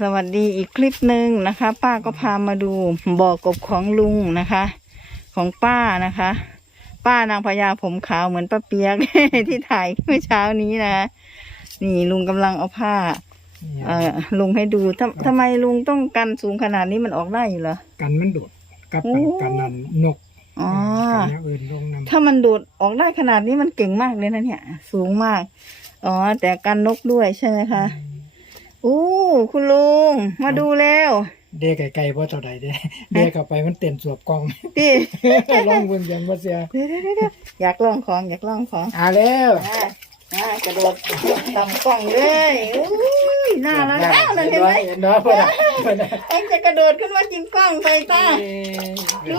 สวัสดีอีกคลิปหนึ่งนะคะ ป้าก็พามาดูบ่อกบของลุงนะคะ ของป้านะคะ ป้านางพญาผมขาวเหมือนป้าเปียก ที่ถ่ายเมื่อเช้านี้นะคะนี่ลุงกำลังเอาผ้า เอ่อลุงให้ดูทำทำไมลุงต้องกันสูงขนาดนี้มันออกได้อยู่เหรอกันมันโดดกับโอ้ กันนันนกอ๋อ กันอย่างอื่นลงน้ำถ้ามันโดดออกได้ขนาดนี้มันเก่งมากเลยนะเนี่ย สูงมาก อ๋อ แต่กันนกด้วยใช่ไหมคะโอ้คุณลุงมาดูแล้วเด็กไกลๆเพราะเท่าใดเด้เด็กกลับไปมันเต้นสวบกล้องที่ลองเบิ่งยังบ่เสียเดี๋ยวเดี๋ยวเดี๋ยวอยากลองของอยากลองของอ่าแล้วอ่าอ่ากระโดดตำกล้องเลยอุ้ยน่ารักอ้าวนั่นเห็นไหมเห็นเนาะเพิ่นน่ะเพิ่นน่ะเอ็งจะกระโดดขึ้นมากินกล้องไปตาดู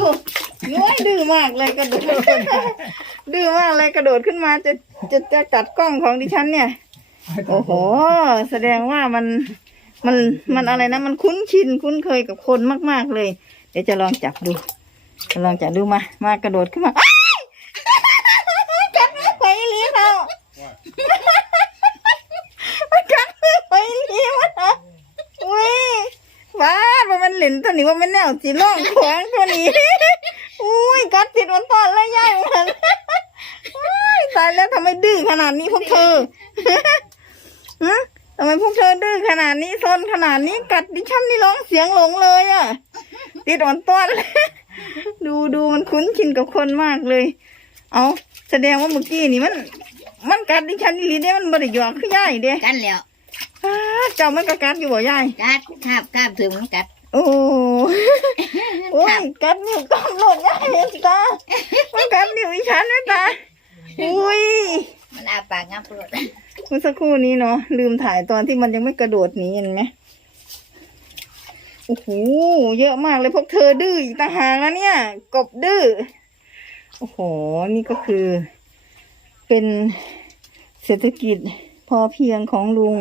ย้อยดื้อมากเลยกระโดดดื้อมากเลยกระโดดขึ้นมาจะจะจะตัดกล้องของดิฉันเนี่ย โอ้โห แสดงว่ามันมันมันอะไรนะ มันคุ้นชินคุ้นเคยกับคนมาก ๆเลย เดี๋ยวจะลองจับดู จะลองจับดูมา มากระโดดขึ้นมาอ้ายกัดมือไปลีเขากัดมือไปลีวะอุ้ยว้าว่ามันเหลินตัวนี้ว่ามันแนวจีร่องขวางตัวนี้อุ้ยกัดผิดวันตอนเลยย่ายมันตายแล้วทำไมดื้อขนาดนี้พวกเธอ ฮะทำไมพวกเธอดื้อขนาดนี้ซนขนาดนี้กัดดิฉันนี่ร้องเสียงหลงเลยอะติดอ่อนต้อนดูดูมันคุ้นชินกับคนมากเลย เอาแสดงว่าเมื่อกี้นี่มัน มันกัดดิฉันนี่ลีเด้มันบริยอกคือย่ายเด้กันแล้วอ้าเจ้ามันก็กัดอยู่บ่ย่ายกัดคาบคาบถึงมันกัดโอ้โหโอ้ยกัดนิ้วก้อมโหลดย่ายเห็นตามันกัดนิ้วอีฉันนะตาอุ้ยมันอาปากงับรถ เมื่อสักครู่นี้เนาะลืมถ่ายตอนที่มันยังไม่กระโดดหนีเห็นไหมโอ้โหเยอะมากเลยพวกเธอดื้ออีกต่างหากนะเนี่ย กบดื้อโอ้โห นี่ก็คือ เป็นเศรษฐกิจพอเพียงของลุง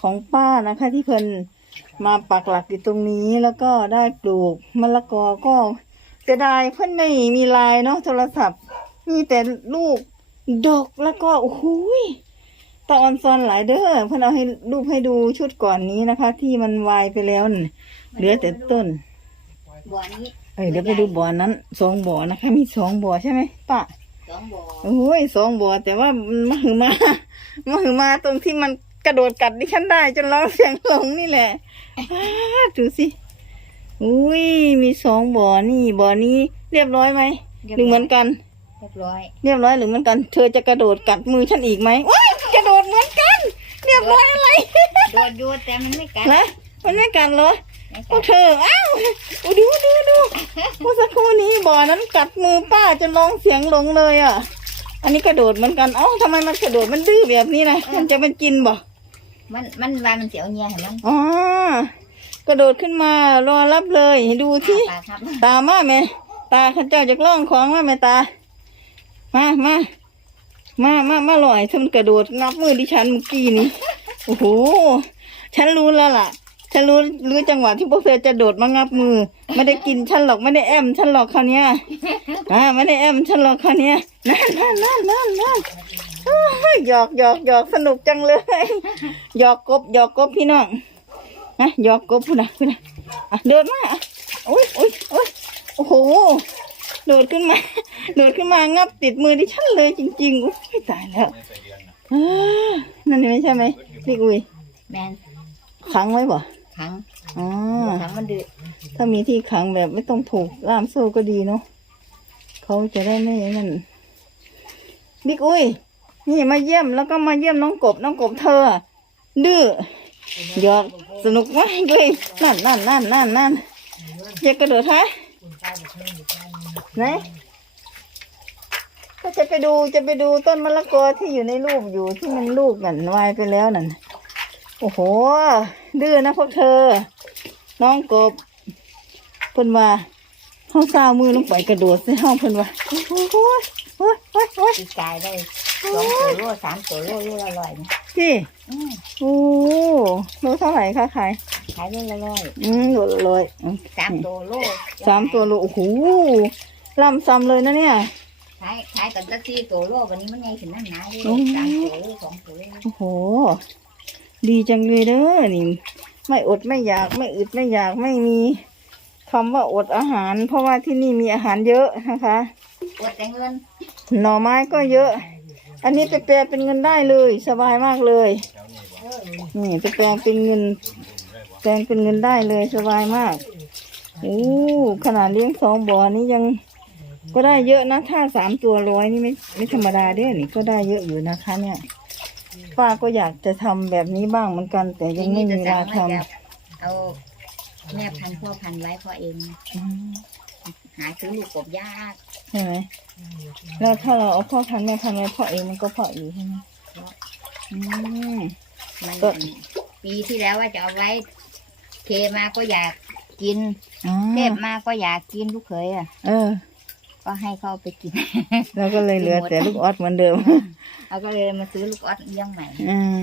ของป้านะคะ ที่เพิ่นมาปักหลักอยู่ตรงนี้แล้วก็ได้ปลูกมะละกอก็เสียดายเพื่อนไม่มีไลายเนาะโทรศัพท์ มีแต่ลูกดกแล้วก็โอ้โหย ตาออนซอนหลายเด้อเพื่อนเอาให้รูปให้ดูชุดก่อนนี้นะคะ ที่มันวายไปแล้วน่ะเหลือแต่ต้น บ่อนี้เอ้ยเดี๋ยวไปดูบ่อนั้นสองบ่อนะคะ มีสองบ่อใช่ไหมป้าสองบ่อโอ้ยสองบ่อแต่ว่ามันมาหือมามาหือมาตรงที่มันกระโดดกัดดิฉันได้ จนร้องเสียงหลงนี่แหละอ้าดูสิอุ้ยมีสองบ่อนี่บ่อนี้เรียบร้อยไหมหรือเหมือนกัน เรียบร้อย เรียบร้อยหรือเหมือนกัน เธอจะกระโดดกัดมือฉันอีกไหมว้า รียบร้อยอะไรโดดอยู่แต่มันไม่กัดนะมันไม่กัดเหรอไม่พวกักดเธออ้าวอุ๊ยดูดูดูเมื่อสักครู่นี้บ่อนั้นกัดมือป้าจนร้องเสียงหลงเลยอะ อันนี้กระโดดเหมือนกันเอ้าทำไมมันกระโดดมันดื้อแบบนี้นะมันจะมันกินบ่ มันมันว่ามันเสียวเงียเห็นมั้งอ๋อกระโดดขึ้นมารอรับเลยดูที่ปากครับตามาแม่ตาข้าเจ้าจากล่องของมาแม่ตา มามา มามามาลอยถ้ามันกระโดดงับมือดิฉันเมื่อกี้นี้ โอ้โห ฉันรู้แล้วล่ะ ฉันรู้รู้จังหวะที่พวกเธอจะโดดมางับมือ ไม่ได้กินฉันหรอกไม่ได้แอมฉันหรอกคราวเนี้ยอ่าไม่ได้แอมฉันหรอกคราวเนี้ยนั่นนั่นนั่นนั่นนั่นหยอกหยอกหยอกสนุกจังเลยหยอกกบหยอกกบพี่น้องนะหยอกกบพูดนะพูดนะอะเดินมาอะโอ้ยโอ้ยโอ้ยโอ้โห โดดขึ้นมา โดดขึ้นมางับติดมือดิฉันเลยจริงๆอุ้ยตายแล้วอ่านั่นนี่ไม่ใช่ไหมพี่อุ้ยแมนขังไว้บ่ขังอ๋อขังมันดื้อถ้ามีที่ขังแบบไม่ต้องผูกล่ามโซ่ก็ดีเนาะเขาจะได้ไม่อย่างนั้นบิ๊กอุ้ยนี่มาเยี่ยมแล้วก็มาเยี่ยมน้องกบน้องกบเธออะดื้อหยอกสนุกมากเลยนั่นนั่นนั่นนั่นนั่นอย่ากระโดดฮะไหนก็ จะไปดูจะไปดูต้นมะละกอที่อยู่ในรูปอยู่ที่มันลูกนั่นวายไปแล้วนั่นโอ้โห ดื้อนะพวกเธอ น้องกบเพิ่นว่าเฮาซาวมือลงไปกระโดดใส่เฮาเพิ่นว่าโอ้โหโอ้ยโอ้ยโอ้ยตีกายได้สองตัวโลสามตัวโลโลละร้อยนะพี่อืมโอ้โลเท่าไหร่คะขายขายโลละร้อยอืมโลละร้อยอืมสามตัวโลสามตัวโลโอ้โหล่ำซ้ำเลยนะเนี่ยขายขายตั้งแต่สี่ตัวโลวันนี้มันใหญ่ถึงนั่นหนาเลยอืมสามตัวโลสองตัวโลโอ้โห ดีจังเลยเด้อนี่ ไม่อดไม่อยากไม่อึดไม่อยากไม่มีคำว่าอดอาหาร เพราะว่าที่นี่มีอาหารเยอะนะคะ อดแต่เงินหน่อไม้ก็เยอะ อันนี้ไปแปลเป็นเงินได้เลย สบายมากเลยนี่ไปแปลงเป็นเงิน แปลงเป็นเงินได้เลยสบายมากโอ้ขนาดเลี้ยงสองบ่อนี้ยัง ก็ได้เยอะนะ ถ้าสามตัวร้อยนี่ไม่ไม่ธรรมดาเด้อนี่ก็ได้เยอะอยู่นะคะ เนี่ย ป้าก็อยากจะทำแบบนี้บ้างเหมือนกัน แต่ยังไม่มีเวลาทำเอาแม่พันธุ์พ่อพันธุ์ไว้พ่อเองอืมหาซื้อลูกกบยากใช่ไหมแล้วถ้าเราเอาพ่อพันธุ์แม่พันธุ์ไว้พ่อเองมันก็พ่ออีกใช่ไหมอืม มันก็ ปีที่แล้วว่าจะเอาไว้ เคมาก็อยากกินอ๋อเทพมาก็อยากกินลูกเขยอะ เออ ก็ให้เขาเอาไปกิน แล้วก็เลยเหลือแต่ลูกออสเหมือนเดิมเอาก็เลยมาซื้อลูกออสเลี้ยงใหม่อืม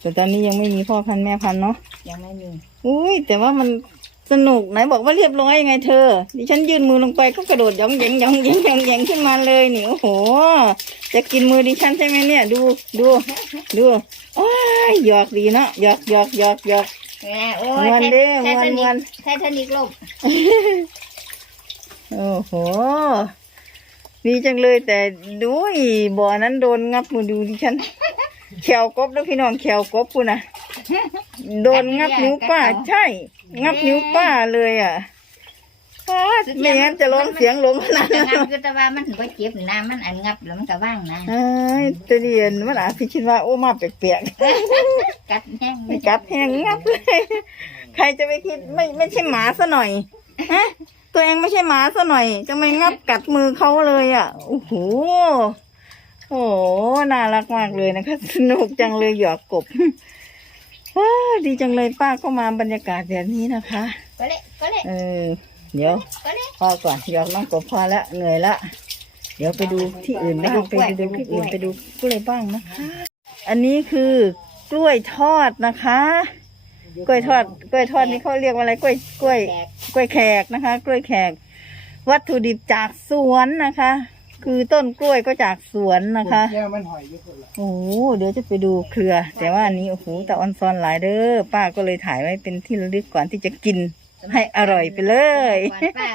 แต่ตอนนี้ยังไม่มีพ่อพันธุ์แม่พันธุ์เนาะยังไม่มีอุ้ยแต่ว่ามันสนุกไหนบอกว่าเรียบร้อยยังไงเธอ ดิฉันยื่นมือลงไปก็กระโดดหยองแยงหยองแยงหยองแยงขึ้นมาเลยนี่โอ้โห จะกินมือดิฉันใช่ไหมเนี่ย ดูดูดูอ้ายหยอกดีเนาะหยอกหยอกหยอกหยอกแม่โอ้ยม่วนเด้ไทม่วนทานิม่วนกไททานิกลบ โอ้โหดีจังเลยแต่ดูยบ่อนั้นโดนงับมือดูดิฉันแขวกบแล้วพี่น้องแขวกบพูนะโดนงับนิ้วป้า ใช่ งับนิ้วป้าเลยอะป๊าดไม่งั้นจะร้องเสียงหลงขนาดแต่นั้นงับคือแต่ว่ามันก็เจ็บน้ำมันอันงับแล้วมันก็ว่างนะเอ้ยตัวเรียนมันอาจสิคิดว่าโอ้มาแปลกกัดแห้งๆไม่กัดแหงงับเลยใครจะไปคิดไม่ไม่ใช่หมาซะหน่อยฮะ ตัวเองไม่ใช่หมาซะหน่อย จะไม่งับกัดมือเขาเลยอะโอ้โหโอ้โหน่ารักมากเลยนะคะ สนุกจังเลยหยอกกบว้าดีจังเลยป้าก็มาบรรยากาศแบบนี้นะคะก็เลยก็เลยเออเดี๋ยวก็เลยพอก่อนหยอกน้องกบพอละเหนื่อยละเดี๋ยวไปดูที่อื่นบ้างไปดูที่อื่นไปดูกล้วยบ้างนะคะ อันนี้คือกล้วยทอดนะคะ กล้วยทอดกล้วยทอดนี่เขาเรียกว่าอะไรกล้วยกล้วยแตกกล้วยแขกนะคะ กล้วยแขก วัตถุดิบจากสวนนะคะ คือต้นกล้วยก็จากสวนนะคะแก้วมันหอยเยอะคนละโอ้โหเดี๋ยวจะไปดูเครือ แต่ว่าอันนี้โอ้โหแต่ออนซอนหลายเด้อป้าก็เลยถ่ายไว้เป็นที่ระลึกก่อนที่จะกินให้อร่อยไปเลยก่อนป้า